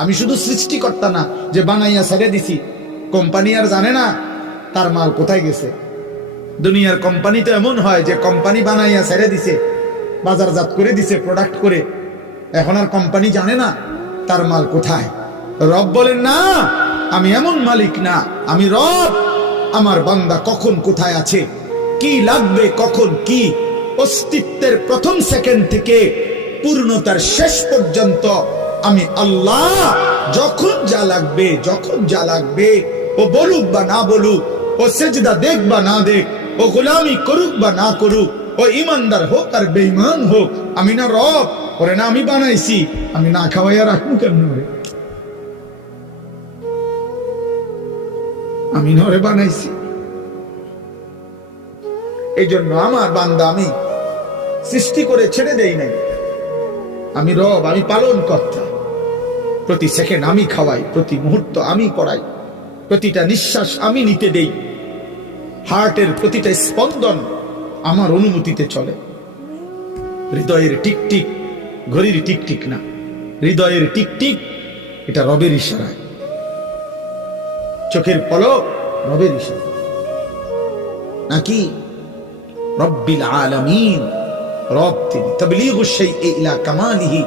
আমি শুধু সৃষ্টিকর্তা না যে বানাইয়া ছেড়ে দিছি, কোম্পানি আর জানে না তার মাল কোথায় গেছে। দুনিয়ার কোম্পানি তো এমন হয় যে কোম্পানি বানাইয়া ছেড়ে দিছে, বাজারজাত করে দিছে, প্রোডাক্ট করে, এখন আর কোম্পানি জানে না তার মাল কোথায়। রব বলেন না, আমি এমন মালিক না, আমি রব। আমার বান্দা কখন কোথায় আছে, কি লাগবে, কখন কি, অস্তিত্বের প্রথম সেকেন্ড থেকে পূর্ণতার শেষ পর্যন্ত আমি আল্লাহ। যখন যা লাগবে, যখন যা লাগবে, ও বলুক বা না বলুক, ও সেজদা দেখ বা না দেখ, ও গোলামি করুক বা না করুক, ও ইমানদার হোক আর বেঈমান হোক, আমি না রব? ওরে না আমি বানাইছি, আমি না খাওয়াইয়া রাখবো কেমন? আমি নরে বানাইছি। এই জন্য আমার বান্দা আমি সৃষ্টি করে ছেড়ে দেই নাই। আমি রব, আমি পালন কর্তা। প্রতি সেকেন্ড আমি খাওয়াই, প্রতি মুহূর্ত আমি করাই, প্রতিটা নিঃশ্বাস আমি নিতে দেই, হার্টের প্রতিটা স্পন্দন আমার অনুমতিতে চলে। হৃদয়ের টিকটিক ঘড়ির টিকটিক না, হৃদয়ের টিকটিক এটা রবের ইশারায়, চোখের পলক রবের ইশারা নাকি? রব্বিল আলামিন, রব তিনি। তাবলীগু শাইই ইলা কামালিহি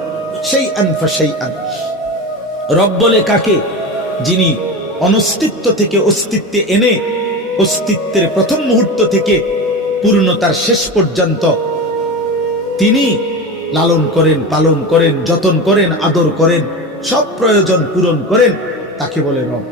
শাইআন ফাশাইআন। রব বলে কাকে? যিনি অনস্তিত্ব থেকে অস্তিত্বে এনে অস্তিত্বের প্রথম মুহূর্ত থেকে পূর্ণতার শেষ পর্যন্ত তিনি লালন করেন, পালন করেন, যতন করেন, আদর করেন, সব প্রয়োজন পূরণ করেন, তাকে বলে রব।